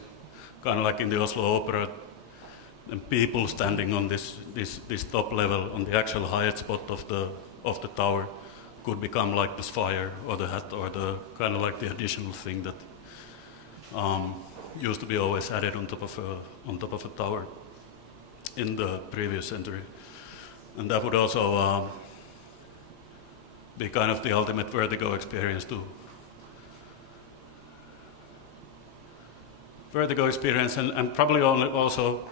kind of like in the Oslo Opera, and people standing on this top level, on the actual highest spot of the tower, could become like the spire or the hat or the kind of like the additional thing that used to be always added on top of a tower in the previous century. And that would also be kind of the ultimate vertigo experience too. Vertigo experience and probably also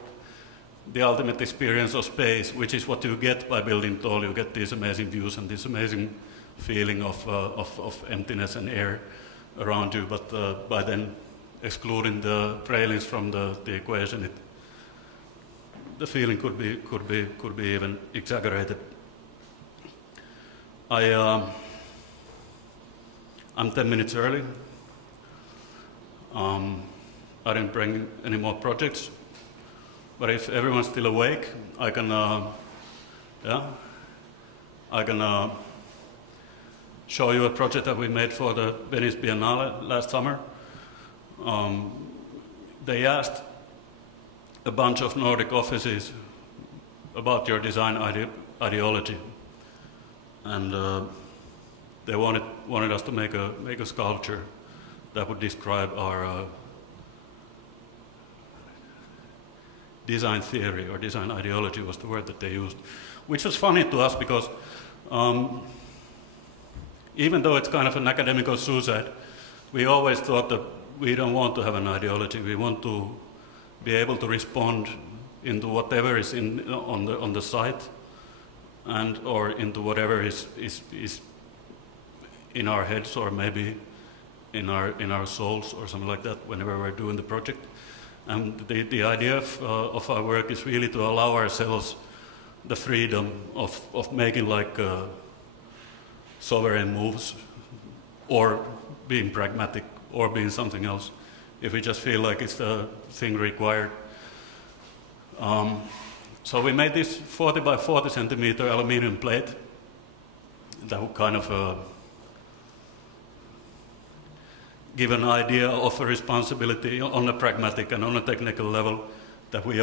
the ultimate experience of space, which is what you get by building tall. You get these amazing views and this amazing feeling of emptiness and air around you, but by then excluding the railings from the equation, the feeling could be even exaggerated. I'm 10 minutes early. I didn't bring any more projects, but if everyone's still awake, I can show you a project that we made for the Venice Biennale last summer. They asked a bunch of Nordic offices about your design ideology, and they wanted us to make a sculpture that would describe our design theory, or design ideology was the word that they used, which was funny to us because even though it's kind of an academical suicide, we always thought that we don't want to have an ideology. We want to be able to respond into whatever is on the site, and or into whatever is in our heads, or maybe in our souls or something like that whenever we're doing the project. And the idea of our work is really to allow ourselves the freedom of making like sovereign moves, or being pragmatic, or being something else, if we just feel like it's the thing required. So we made this 40 by 40 centimeter aluminium plate that would kind of give an idea of a responsibility on a pragmatic and on a technical level that we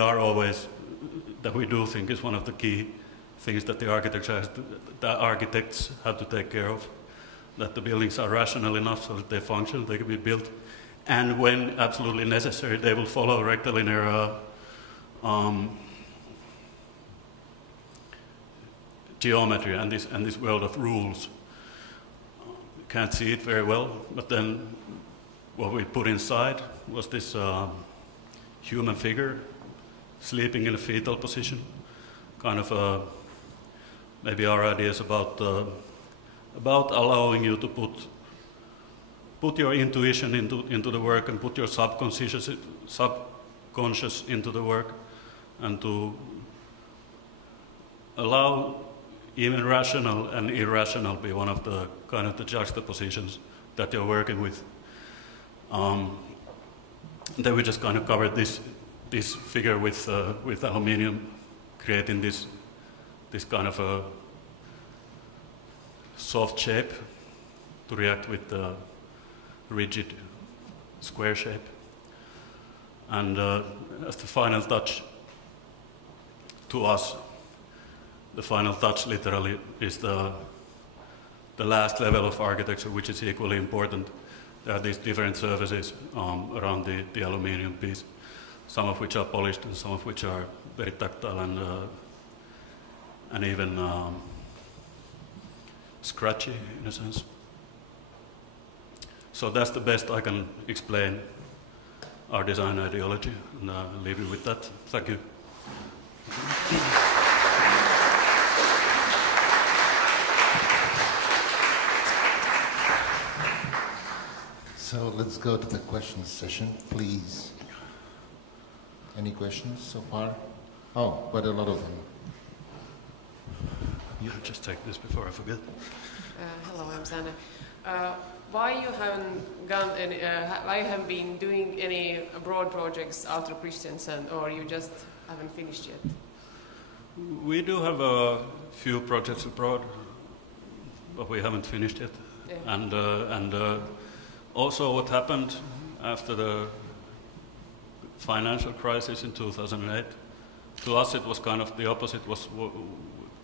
do think is one of the key things that the architects have to take care of, that the buildings are rational enough so that they function, they can be built, and when absolutely necessary, they will follow rectilinear geometry and this world of rules. Can't see it very well, but then what we put inside was this human figure sleeping in a fetal position, kind of maybe our ideas about allowing you to put your intuition into the work, and put your subconscious into the work, and to allow even rational and irrational be one of the kind of the juxtapositions that you're working with. Then we just kind of covered this figure with aluminium, creating this kind of a soft shape to react with the rigid square shape. And as the final touch to us, the final touch literally is the last level of architecture, which is equally important. There are these different surfaces around the aluminium piece, some of which are polished and some of which are very tactile and even scratchy in a sense. So that's the best I can explain our design ideology, and leave you with that. Thank you. So let's go to the questions session, please. Any questions so far? Oh, but a lot of them. You just take this before I forget. Hello, I'm Janne. Why you haven't been doing any abroad projects after Christiansen, or you just haven't finished yet? We do have a few projects abroad, but we haven't finished yet. Yeah. And also what happened after the financial crisis in 2008, to us it was kind of the opposite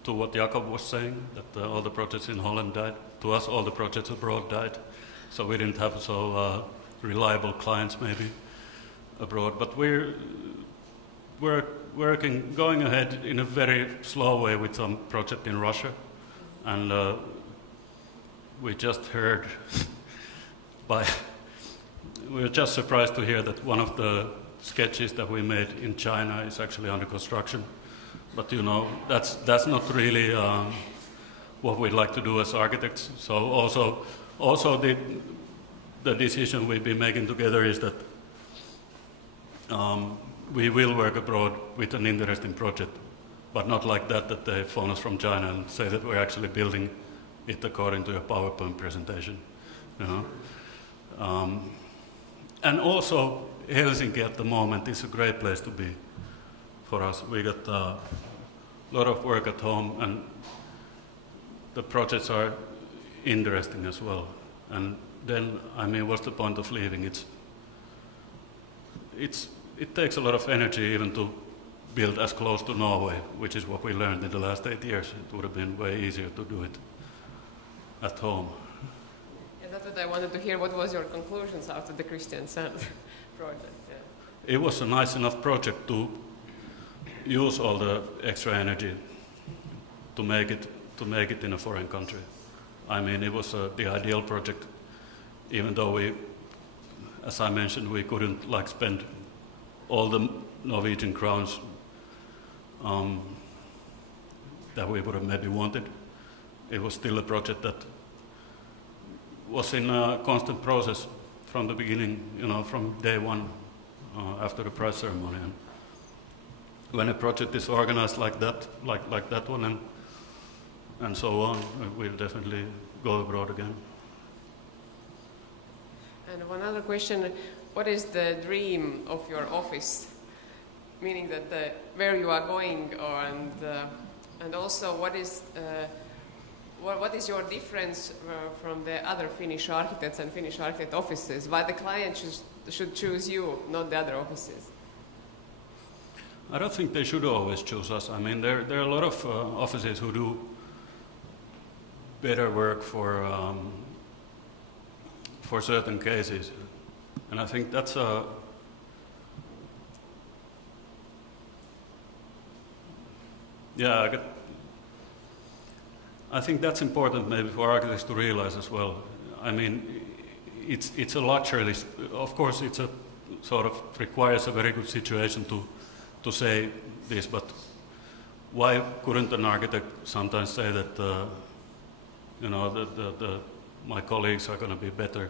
to what Jakob was saying, that all the projects in Holland died. To us all the projects abroad died, so we didn't have so reliable clients maybe abroad. But we're going ahead in a very slow way with some project in Russia, and we just heard we were just surprised to hear that one of the sketches that we made in China is actually under construction. But you know, that's not really what we'd like to do as architects. So also the decision we've been making together is that we will work abroad with an interesting project, but not like that they phone us from China and say that we're actually building it according to a PowerPoint presentation, you know. And also Helsinki at the moment is a great place to be for us. We got a lot of work at home, and the projects are interesting as well. And then, I mean, what's the point of leaving? It takes a lot of energy even to build as close to Norway, which is what we learned in the last 8 years. It would have been way easier to do it at home. Yeah, that's what I wanted to hear. What was your conclusions after the Christiansen project? Yeah. It was a nice enough project to use all the extra energy to make it in a foreign country. I mean, it was the ideal project, even though we, as I mentioned, we couldn't like spend all the Norwegian crowns that we would have maybe wanted. It was still a project that was in a constant process from the beginning, you know, from day one after the prize ceremony. And when a project is organized like that one, and so on, we'll definitely go abroad again. And one other question: what is the dream of your office? Meaning that where you are going, and also what is your difference from the other Finnish architects and Finnish architect offices? Why the client should choose you, not the other offices? I don't think they should always choose us. I mean, there are a lot of offices who do better work for certain cases, and I think that's a I think that's important maybe for architects to realize as well. I mean, it's a luxury. Of course, it's a sort of requires a very good situation to say this, but why couldn't an architect sometimes say that you know, my colleagues are going to be better?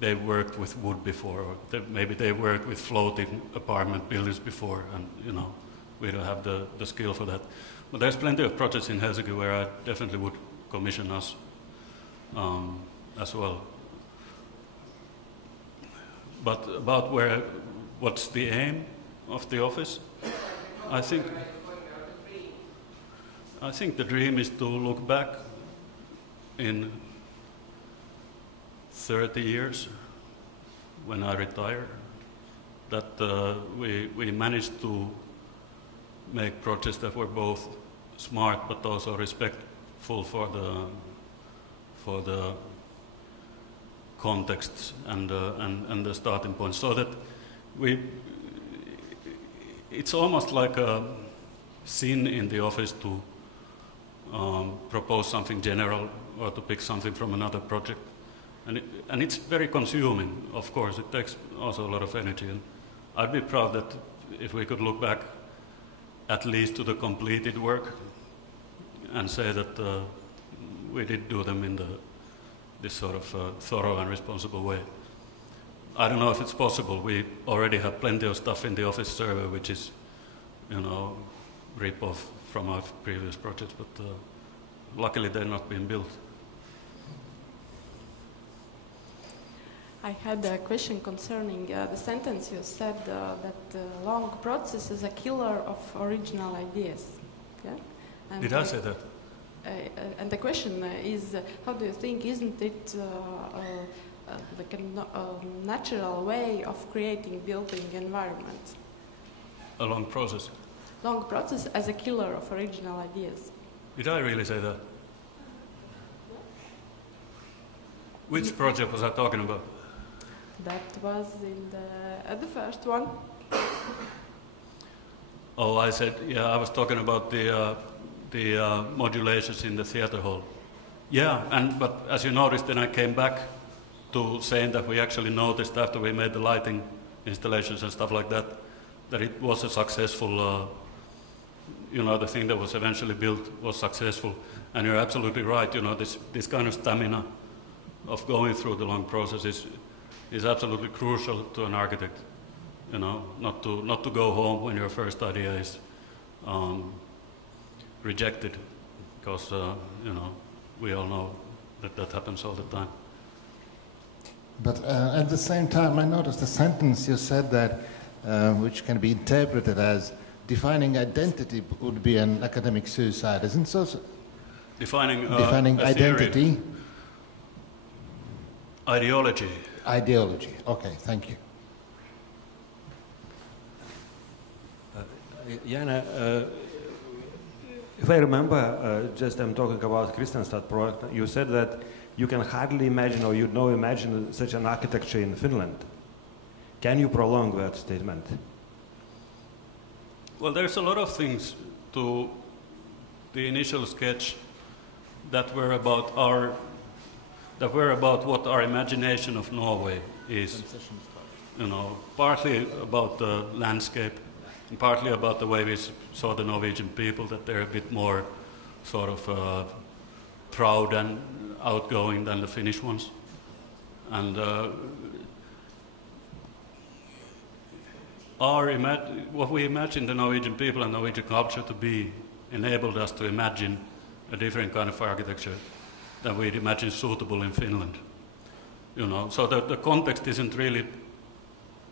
They've worked with wood before, or maybe they worked with floating apartment buildings before, and you know, we don't have the skill for that. But there's plenty of projects in Helsinki where I definitely would commission us as well. But about what's the aim of the office? I think the dream is to look back in 30 years when I retire, that we managed to make projects that were both smart but also respectful for the context and the starting point, so that it's almost like a sin in the office to propose something general or to pick something from another project. And it's very consuming, of course. It takes also a lot of energy. And I'd be proud that if we could look back at least to the completed work and say that we did do them in this sort of thorough and responsible way. I don't know if it's possible. We already have plenty of stuff in the office server, which is, you know, rip-off from our previous projects, but luckily they're not being built. I had a question concerning the sentence you said that long process is a killer of original ideas. Yeah? And Did I say that? And the question is, how do you think, isn't it like a natural way of creating building environment? A long process. Long process as a killer of original ideas. Did I really say that? Which project was I talking about? That was in the first one. Oh, I said, yeah, I was talking about the modulations in the theater hall. Yeah, but as you noticed, then I came back to saying that we actually noticed after we made the lighting installations and stuff like that, that it was a successful, you know, the thing that was eventually built was successful. And you're absolutely right, you know, this kind of stamina of going through the long process is absolutely crucial to an architect, you know, not to go home when your first idea is rejected, because, you know, we all know that happens all the time. But at the same time, I noticed a sentence you said that, which can be interpreted as defining identity would be an academic suicide, isn't so? Defining identity. Theory. Ideology. Ideology. Okay, thank you. Janne, if I remember, just I'm talking about Kristianstad project, you said that you can hardly imagine or you'd not imagine such an architecture in Finland. Can you prolong that statement? Well, there's a lot of things to the initial sketch that were about what our imagination of Norway is. You know, partly about the landscape, and partly about the way we saw the Norwegian people, that they're a bit more sort of proud and outgoing than the Finnish ones. And what we imagined the Norwegian people and Norwegian culture to be enabled us to imagine a different kind of architecture than we'd imagine suitable in Finland. You know, so the context isn't really,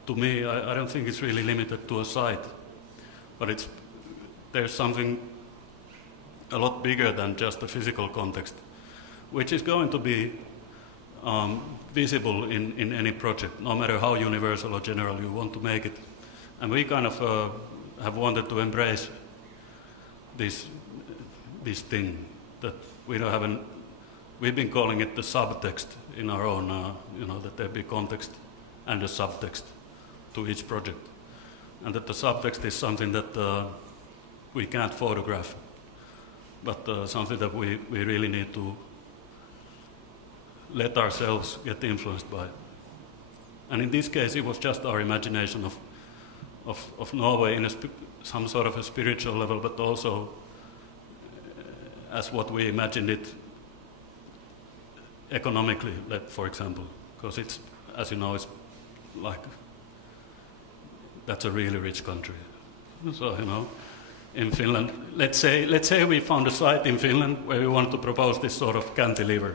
to me, I don't think it's really limited to a site, but there's something a lot bigger than just the physical context, which is going to be visible in any project, no matter how universal or general you want to make it. And we kind of have wanted to embrace this thing that we've been calling it the subtext in our own, you know, that there be context and a subtext to each project. And that the subtext is something that we can't photograph, but something that we really need to let ourselves get influenced by. And in this case, it was just our imagination of Norway in some sort of a spiritual level, but also as what we imagined it economically, for example, because it's, as you know, it's like, that's a really rich country. So, you know, in Finland, let's say we found a site in Finland where we want to propose this sort of cantilever.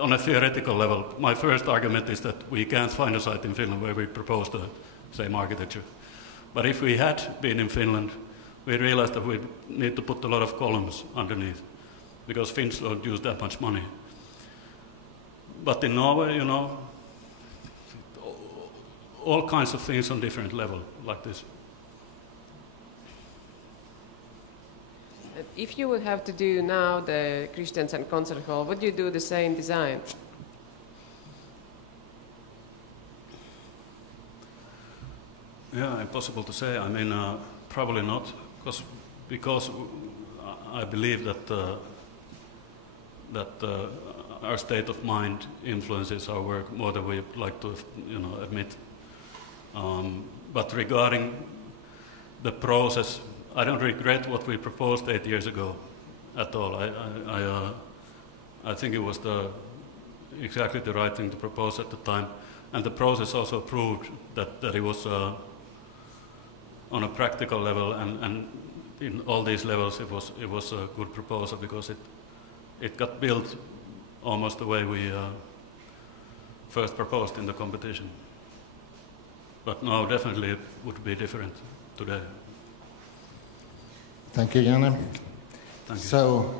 On a theoretical level, my first argument is that we can't find a site in Finland where we propose the same architecture. But if we had been in Finland, we realized that we need to put a lot of columns underneath, because Finns don't use that much money. But in Norway, you know, all kinds of things on different levels, like this. If you would have to do now the Kristiansand Concert Hall, would you do the same design? Yeah, impossible to say. I mean, probably not, because I believe that our state of mind influences our work more than we like to, admit. But regarding the process, I don't regret what we proposed 8 years ago at all. I think it was exactly the right thing to propose at the time, and the process also proved that it was on a practical level, and in all these levels it was a good proposal, because it got built almost the way we first proposed in the competition. But no, definitely it would be different today. Thank you, Janne. Thank you. So